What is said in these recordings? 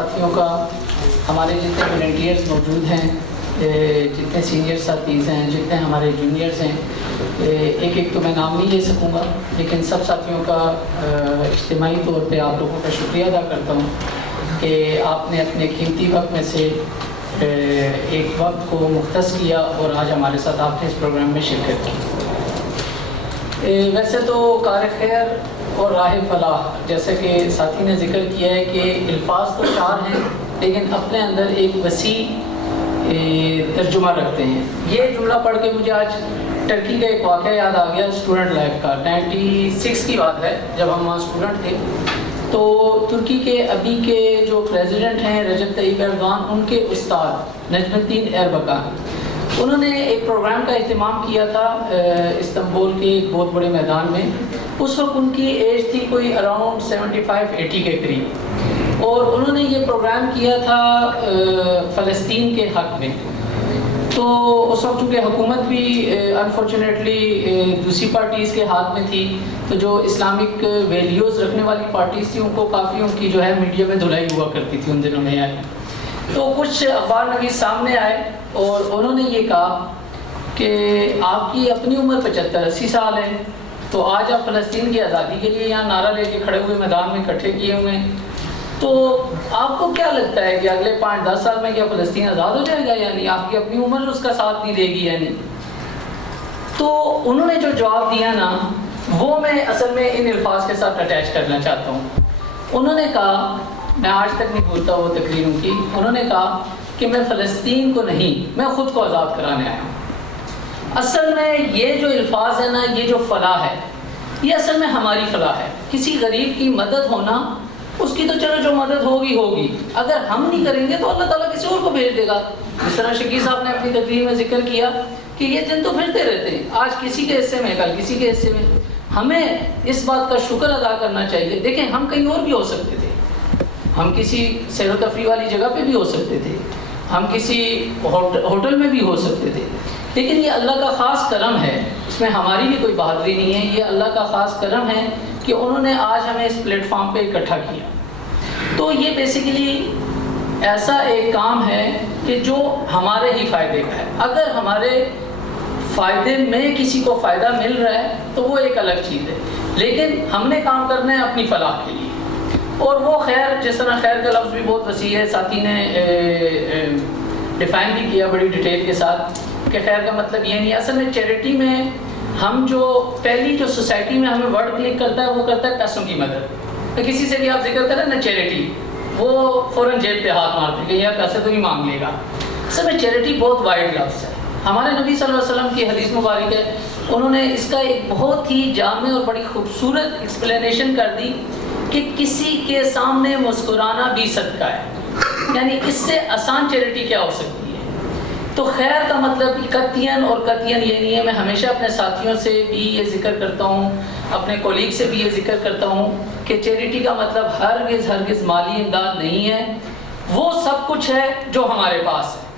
ساتھیوں کا، ہمارے جتنے والنٹیئرز موجود ہیں، جتنے سینئر ساتھیز ہیں، جتنے ہمارے جونیئرز ہیں، ایک ایک تو میں نام نہیں لے سکوں گا، لیکن سب ساتھیوں کا اجتماعی طور پہ آپ لوگوں کا شکریہ ادا کرتا ہوں کہ آپ نے اپنے قیمتی وقت میں سے ایک وقت کو مختص کیا اور آج ہمارے ساتھ آپ نے اس پروگرام میں شرکت کی۔ ویسے تو کار خیر اور راہ فلاح جیسے کہ ساتھی نے ذکر کیا ہے کہ الفاظ تو 4 ہیں لیکن اپنے اندر ایک وسیع ترجمہ رکھتے ہیں۔ یہ جملہ پڑھ کے مجھے آج ٹرکی کا ایک واقعہ یاد آ گیا، اسٹوڈنٹ لائف کا۔ 96 کی بات ہے جب ہم وہاں اسٹوڈنٹ تھے، تو ترکی کے ابھی کے جو پریزیڈنٹ ہیں رجب طیب ایردوان، ان کے استاد نجم الدین ایربکان، انہوں نے ایک پروگرام کا اہتمام کیا تھا استنبول کے ایک بہت بڑے میدان میں۔ اس وقت ان کی ایج تھی کوئی اراؤنڈ 75-80 کے قریب، اور انہوں نے یہ پروگرام کیا تھا فلسطین کے حق میں۔ تو اس وقت چونکہ حکومت بھی انفارچونیٹلی دوسری پارٹیز کے ہاتھ میں تھی، تو جو اسلامک ویلیوز رکھنے والی پارٹیز تھیں ان کو کافی ان کی جو ہے میڈیا میں دھلائی ہوا کرتی تھی ان دنوں میں۔ تو کچھ اخبار نویس سامنے آئے اور انہوں نے یہ کہا کہ آپ کی اپنی عمر 75-80 سال ہے، تو آج آپ فلسطین کی آزادی کے لیے یہاں نعرہ لے کے کھڑے ہوئے میدان میں اکٹھے کیے ہوئے ہیں، تو آپ کو کیا لگتا ہے کہ اگلے 5-10 سال میں کیا فلسطین آزاد ہو جائے گا؟ یعنی آپ کی اپنی عمر اس کا ساتھ نہیں دے گی یعنی۔ تو انہوں نے جو جواب دیا نا، وہ میں اصل میں ان الفاظ کے ساتھ اٹیچ کرنا چاہتا ہوں۔ انہوں نے کہا، میں آج تک نہیں بھولتا وہ تقریروں کی، انہوں نے کہا کہ میں فلسطین کو نہیں، میں خود کو آزاد کرانے آیا ہوں۔ اصل میں یہ جو الفاظ ہے نا، یہ جو فلاح ہے، یہ اصل میں ہماری فلاح ہے۔ کسی غریب کی مدد ہونا، اس کی تو چلو جو مدد ہوگی، اگر ہم نہیں کریں گے تو اللہ تعالیٰ کسی اور کو بھیج دے گا۔ جس طرح شکیل صاحب نے اپنی تقریر میں ذکر کیا کہ یہ دن تو پھرتے رہتے ہیں، آج کسی کے حصے میں، کل کسی کے حصے میں۔ ہمیں اس بات کا شکر ادا کرنا چاہیے۔ دیکھیں، ہم کہیں اور بھی ہو سکتے تھے، ہم کسی سیر و تفریح والی جگہ پہ بھی ہو سکتے تھے، ہم کسی ہوٹل میں بھی ہو سکتے تھے، لیکن یہ اللہ کا خاص کرم ہے، اس میں ہماری بھی کوئی بہادری نہیں ہے، یہ اللہ کا خاص کرم ہے کہ انہوں نے آج ہمیں اس پلیٹ فارم پہ اکٹھا کیا۔ تو یہ بیسیکلی ایسا ایک کام ہے کہ جو ہمارے ہی فائدے کا ہے۔ اگر ہمارے فائدے میں کسی کو فائدہ مل رہا ہے تو وہ ایک الگ چیز ہے، لیکن ہم نے کام کرنا ہے اپنی فلاح کے لیے۔ اور وہ خیر، جس طرح خیر کا لفظ بھی بہت وسیع ہے، ساتھی نے ڈیفائن بھی کیا بڑی ڈیٹیل کے ساتھ کہ خیر کا مطلب یہ نہیں۔ اصل میں چیریٹی میں ہم جو پہلی جو سوسائٹی میں ہمیں ورڈ کلک کرتا ہے وہ کرتا ہے پیسوں کی مدد۔ تو کسی سے بھی آپ ذکر کریں نا چیریٹی، وہ فوراً جیب پہ ہاتھ مارتے کہ یہ پیسے تو نہیں مانگ لے گا۔ اصل میں چیریٹی بہت وائڈ لفظ ہے۔ ہمارے نبی صلی اللہ علیہ وسلم کی حدیث مبارک ہے، انہوں نے اس کا ایک بہت ہی جامع اور بڑی خوبصورت ایکسپلینیشن کر دی کہ کسی کے سامنے مسکرانا بھی صدقہ ہے، یعنی اس سے آسان چیریٹی کیا ہو سکتی ہے۔ تو خیر کا مطلب قطعاً اور قطعاً یہ نہیں ہے۔ میں ہمیشہ اپنے ساتھیوں سے بھی یہ ذکر کرتا ہوں، اپنے کولیگ سے بھی یہ ذکر کرتا ہوں کہ چیریٹی کا مطلب ہرگز مالی امداد نہیں ہے، وہ سب کچھ ہے جو ہمارے پاس ہے۔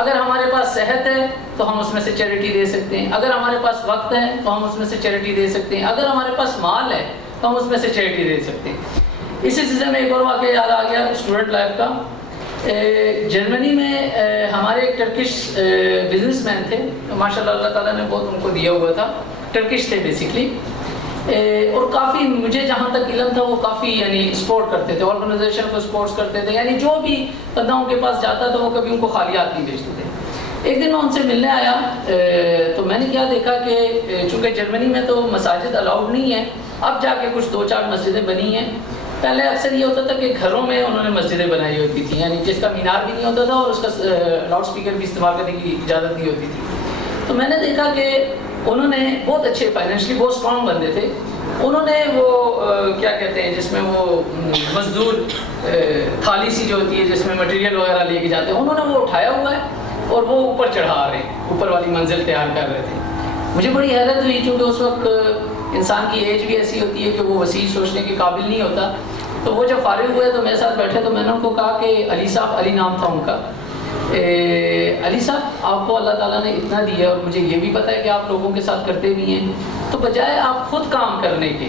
اگر ہمارے پاس صحت ہے تو ہم اس میں سے چیریٹی دے سکتے ہیں، اگر ہمارے پاس وقت ہے تو ہم اس میں سے چیریٹی دے سکتے ہیں، اگر ہمارے پاس مال ہے تو ہم اس میں سے چیریٹی دے سکتے ہیں۔ اسی سلسلے میں ایک اور واقعہ یاد آ گیا اسٹوڈنٹ لائف کا۔ جرمنی میں ہمارے ایک ٹرکش بزنس مین تھے، ماشاء اللہ اللہ تعالیٰ نے بہت ان کو دیا ہوا تھا، ٹرکش تھے بیسکلی، اور کافی مجھے جہاں تک علم تھا وہ کافی یعنی سپورٹ کرتے تھے، آرگنائزیشن کو سپورٹس کرتے تھے، یعنی جو بھی بندہ ان کے پاس جاتا تھا وہ کبھی ان کو خالی ہاتھ نہیں بھیجتے تھے۔ ایک دن میں ان سے ملنے آیا تو میں نے کیا دیکھا کہ چونکہ جرمنی میں تو مساجد الاؤڈ نہیں ہے، اب جا کے کچھ 2-4 مسجدیں بنی ہیں، پہلے اکثر یہ ہوتا تھا کہ گھروں میں انہوں نے مسجدیں بنائی ہوتی تھیں، یعنی جس کا مینار بھی نہیں ہوتا تھا اور اس کا لاؤڈ اسپیکر بھی استعمال کرنے کی اجازت نہیں ہوتی تھی۔ تو میں نے دیکھا کہ انہوں نے بہت اچھے فائنینشلی بہت اسٹرانگ بندے تھے، انہوں نے وہ کیا کہتے ہیں جس میں وہ مزدور تھالی سی جو ہوتی ہے جس میں مٹیریل وغیرہ لے کے جاتے ہیں، انہوں نے وہ اٹھایا ہوا ہے اور وہ اوپر چڑھا رہے ہیں، اوپر والی منزل تیار کر رہے تھے۔ مجھے بڑی حیرت ہوئی کیونکہ اس وقت انسان کی ایج بھی ایسی ہوتی ہے کہ وہ وسیع سوچنے کے قابل نہیں ہوتا۔ تو وہ جب فارغ ہوئے تو میرے ساتھ بیٹھے تو میں نے ان کو کہا کہ علی صاحب، علی نام تھا ان کا، علی صاحب آپ کو اللہ تعالیٰ نے اتنا دیا اور مجھے یہ بھی پتہ ہے کہ آپ لوگوں کے ساتھ کرتے بھی ہیں، تو بجائے آپ خود کام کرنے کے،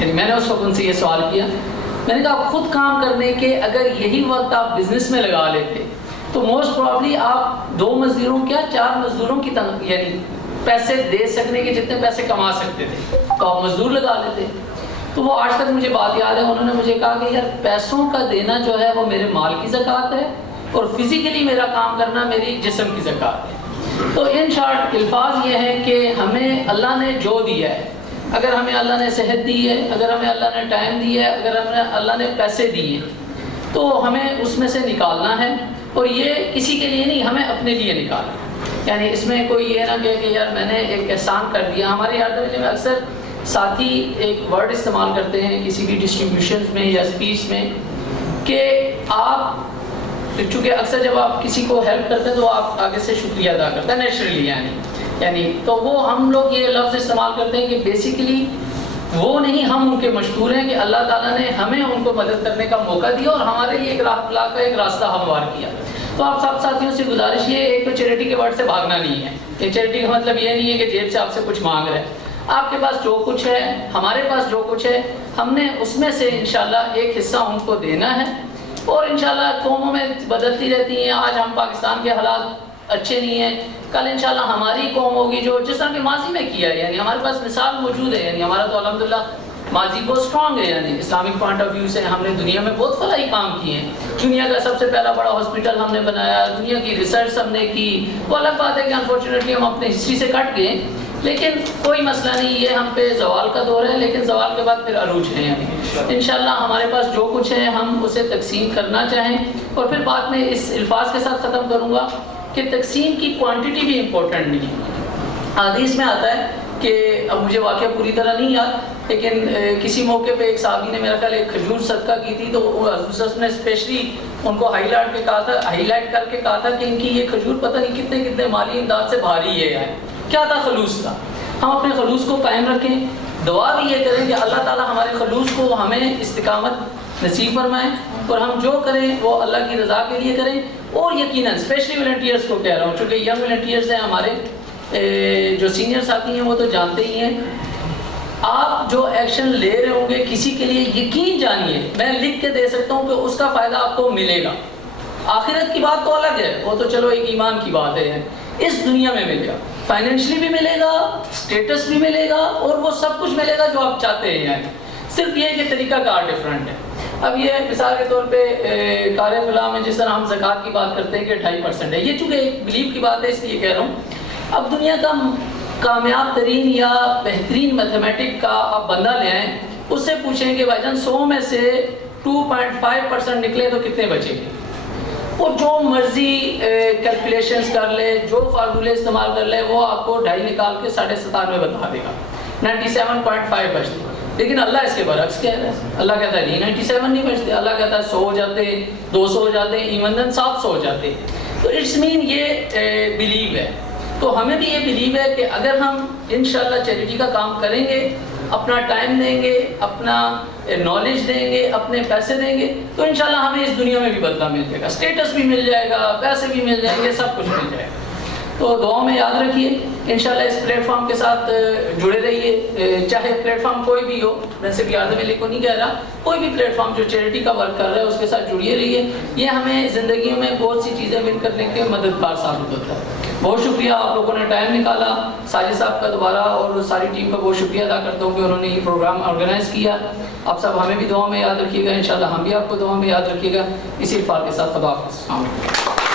یعنی میں نے اس وقت ان سے یہ سوال کیا میں نے کہا آپ خود کام کرنے کے اگر یہی وقت آپ بزنس میں لگا لیتے تو موسٹ پرابلی آپ 2 مزدوروں کیا 4 مزدوروں کی یعنی پیسے دے سکنے کے جتنے پیسے کما سکتے تھے تو آپ مزدور لگا لیتے. تو وہ آج تک مجھے بات یاد ہے, انہوں نے مجھے کہا کہ یار پیسوں کا دینا جو ہے وہ میرے مال کی زکوٰۃ ہے اور فزیکلی میرا کام کرنا میری جسم کی زکوٰۃ ہے. تو ان شارٹ الفاظ یہ ہیں کہ ہمیں اللہ نے جو دیا ہے, اگر ہمیں اللہ نے صحت دی ہے, اگر ہمیں اللہ نے ٹائم دی ہے, اگر ہمیں اللہ نے پیسے دیے تو ہمیں اس میں سے نکالنا ہے. اور یہ کسی کے لیے نہیں, ہمیں اپنے لیے نکالنا ہے. یعنی اس میں کوئی یہ نہ کہے کہ یار میں نے ایک احسان کر دیا. ہمارے یاد میں اکثر ساتھی ایک ورڈ استعمال کرتے ہیں کسی بھی ڈسٹریبیوشنز میں یا اسپیچ میں کہ آپ, چونکہ اکثر جب آپ کسی کو ہیلپ کرتے ہیں تو آپ آگے سے شکریہ ادا کرتے ہیں نیچرلی, یعنی تو وہ ہم لوگ یہ لفظ استعمال کرتے ہیں کہ بیسیکلی وہ نہیں, ہم ان کے مشکور ہیں کہ اللہ تعالیٰ نے ہمیں ان کو مدد کرنے کا موقع دیا اور ہمارے لیے ایک راہ کا ایک راستہ ہموار کیا. تو آپ سب ساتھیوں سے گزارش یہ ایک تو چیریٹی کے ورڈ سے بھاگنا نہیں ہے. کہ چیریٹی کا مطلب یہ نہیں ہے کہ جیب سے آپ سے کچھ مانگ رہے. آپ کے پاس جو کچھ ہے, ہمارے پاس جو کچھ ہے, ہم نے اس میں سے انشاءاللہ ایک حصہ ان کو دینا ہے. اور انشاءاللہ قوموں میں بدلتی رہتی ہیں. آج ہم پاکستان کے حالات اچھے نہیں ہیں, کل انشاءاللہ ہماری قوم ہوگی جو جس طرح کہ ماضی میں کیا ہے. یعنی ہمارے پاس مثال موجود ہے. یعنی ہمارا تو الحمدللہ ماضی بہت اسٹرانگ ہے. یعنی اسلامک پوائنٹ آف ویو سے ہم نے دنیا میں بہت فلاحی کام کیے ہیں. دنیا کا سب سے پہلا بڑا ہاسپٹل ہم نے بنایا, دنیا کی ریسرچ ہم نے کی. وہ الگ بات ہے کہ انفارچونیٹلی ہم اپنے ہسٹری سے کٹ گئے, لیکن کوئی مسئلہ نہیں. یہ ہم پہ زوال کا دور ہے, لیکن زوال کے بعد پھر عروج ہے. یعنی انشاءاللہ ہمارے پاس جو کچھ ہے ہم اسے تقسیم کرنا چاہیں. اور پھر بعد میں اس الفاظ کے ساتھ ختم کروں گا کہ تقسیم کی کوانٹٹی بھی امپورٹنٹ نہیں. حدیث میں آتا ہے کہ اب مجھے واقعہ پوری طرح نہیں یاد, لیکن کسی موقع پہ ایک صحابی نے میرا خیال ایک کھجور صدقہ کی تھی, تو حضرت نے اسپیشلی ان کو ہائی لائٹ کر کے کہا تھا کہ ان کی یہ کھجور پتہ نہیں کتنے مالی امداد سے بھاری ہے. کیا تھا؟ خلوص تھا. ہم اپنے خلوص کو قائم رکھیں, دعا بھی یہ کریں کہ اللہ تعالیٰ ہمارے خلوص کو ہمیں استقامت نصیب فرمائیں اور ہم جو کریں وہ اللہ کی رضا کے لیے کریں. اور یقیناً اسپیشلی والنٹیئرس کو کہہ رہا ہوں, چونکہ ینگ والنٹیئرس ہیں ہمارے, جو سینئر ساتھی ہیں وہ تو جانتے ہی ہیں. آپ جو ایکشن لے رہے ہوں گے کسی کے لیے, یقین جانیے میں لکھ کے دے سکتا ہوں کہ اس کا فائدہ آپ کو ملے گا. آخرت کی بات تو الگ ہے, وہ تو چلو ایک ایمان کی بات ہے. اس دنیا میں ملے گا, فائنینشلی بھی ملے گا, اسٹیٹس بھی ملے گا, اور وہ سب کچھ ملے گا جو آپ چاہتے ہیں. یعنی صرف یہ کہ طریقہ کار ڈفرینٹ ہے. اب یہ مثال کے طور پہ کار فلاح میں جس طرح ہم زکوٰۃ کی بات کرتے ہیں کہ 2.5% ہے, یہ چونکہ ایک بلیف کی بات ہے اس لیے کہہ رہا ہوں. اب دنیا کا کامیاب ترین یا بہترین میتھمیٹک کا آپ بندہ لے آئیں, اس سے پوچھیں کہ بھائی جان 100 میں سے 2.5% نکلے تو کتنے بچے گے. وہ جو مرضی کیلکولیشنز کر لے, جو فارمولے استعمال کر لے, وہ آپ کو 2.5 نکال کے 97.5 بتا دے گا. 97.5 بچتے. لیکن اللہ اس کے برعکس کہہ رہا ہے. اللہ کہتا ہے نہیں 97 نہیں بچتے. اللہ کہتا ہے 100 ہو جاتے, 200 ہو جاتے, ایون دین 700 ہو جاتے. تو اٹس مین یہ بلیو ہے. تو ہمیں بھی یہ بلیو ہے کہ اگر ہم انشاءاللہ چیریٹی کا کام کریں گے, اپنا ٹائم دیں گے, اپنا نالج دیں گے, اپنے پیسے دیں گے, تو انشاءاللہ ہمیں اس دنیا میں بھی بدلہ مل جائے گا, اسٹیٹس بھی مل جائے گا, پیسے بھی مل جائیں گے, سب کچھ مل جائے گا. تو دعاؤں میں یاد رکھیے. انشاءاللہ اس پلیٹ فارم کے ساتھ جڑے رہیے, چاہے پلیٹ فارم کوئی بھی ہو. میں سے بھی آدم علی کو نہیں کہہ رہا, کوئی بھی پلیٹ فارم جو چیریٹی کا ورک کر رہا ہے اس کے ساتھ جڑیے رہیے. یہ ہمیں زندگیوں میں بہت سی چیزیں ون کرنے کے مددگار ثابت ہوتا ہے. بہت شکریہ آپ لوگوں نے ٹائم نکالا. ساجد صاحب کا دوبارہ اور ساری ٹیم کا بہت شکریہ ادا کرتا ہوں کہ انہوں نے یہ پروگرام آرگنائز کیا. آپ سب ہمیں بھی دعا میں یاد رکھیے گا, انشاءاللہ ہم بھی آپ کو دعا میں یاد رکھیے گا. اسی الفاظ کے ساتھ خدا حافظ.